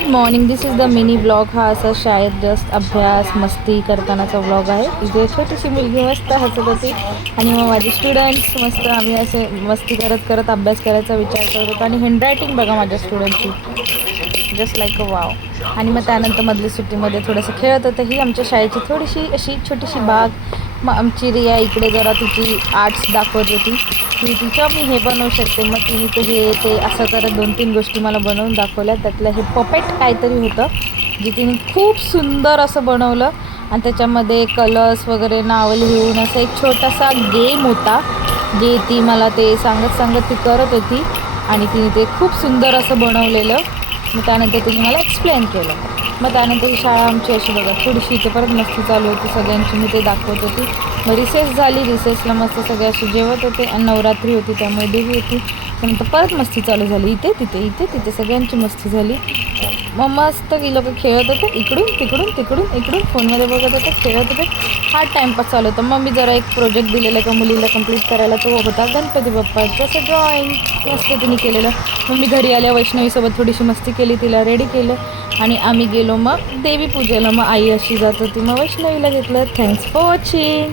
Good morning. This is the mini blog. हा असा शाळेत जस्ट अभ्यास मस्ती करतानाचा व्लॉग आहे. इथे छोटीशी मुलगी मस्त हसत होती आणि मग माझे स्टुडंट्स मस्त आम्ही असे मस्ती करत करत अभ्यास करायचा विचार करत होतो. आणि हँडरायटिंग बघा माझ्या स्टुडंटची, जस्ट लाईक अ वाव. आणि मग त्यानंतर मधली सुट्टीमध्ये थोडंसं खेळत होतं. ही आमच्या शाळेची थोडीशी अशी छोटीशी बाग. मग आमची रिया इकडे जरा तिची आर्ट्स दाखवत होती की तिच्या मी हे बनवू शकते. मग तिने ते हे ते असं करत 2-3 गोष्टी मला बनवून दाखवल्या. त्यातलं हे पपेट काहीतरी होतं जे तिने खूप सुंदर असं बनवलं. आणि त्याच्यामध्ये कलर्स वगैरे नावं लिहून असं एक छोटासा गेम होता जे ती मला ते सांगत ती करत होती. आणि तिने ते खूप सुंदर असं बनवलेलं. मग त्यानंतर तिने मला एक्सप्लेन केलं. मग त्यानंतर ही शाळा आमची अशी बघा थोडीशी इथे परत मस्ती चालू होती सगळ्यांची. मी ते दाखवत होती. मग रिसेस झाली. रिसेसला मस्त सगळे असे जेवत होते आणि नवरात्री होती त्यामुळे देवी होती. त्यानंतर परत मस्ती चालू झाली. इथे तिथे सगळ्यांची मस्ती झाली. मग मस्त ही लोकं खेळत होते इकडून फोनमध्ये बघत होते, खेळत होते. हा टाईमपास चालू होता. मग मी जरा एक प्रोजेक्ट दिलेला का मुलीला कंप्लीट करायला. तो होता गणपती बाप्पाचं असं ड्रॉइंग मस्त तिने केलेलं. मग मी घरी आल्या वैष्णवीसोबत थोडीशी मस्ती केली, तिला रेडी केलं आणि आम्ही गेलो मग देवी पूजेला. मग आई अशी जात होती मग वैष्णवीला घेतलं. Thanks for watching.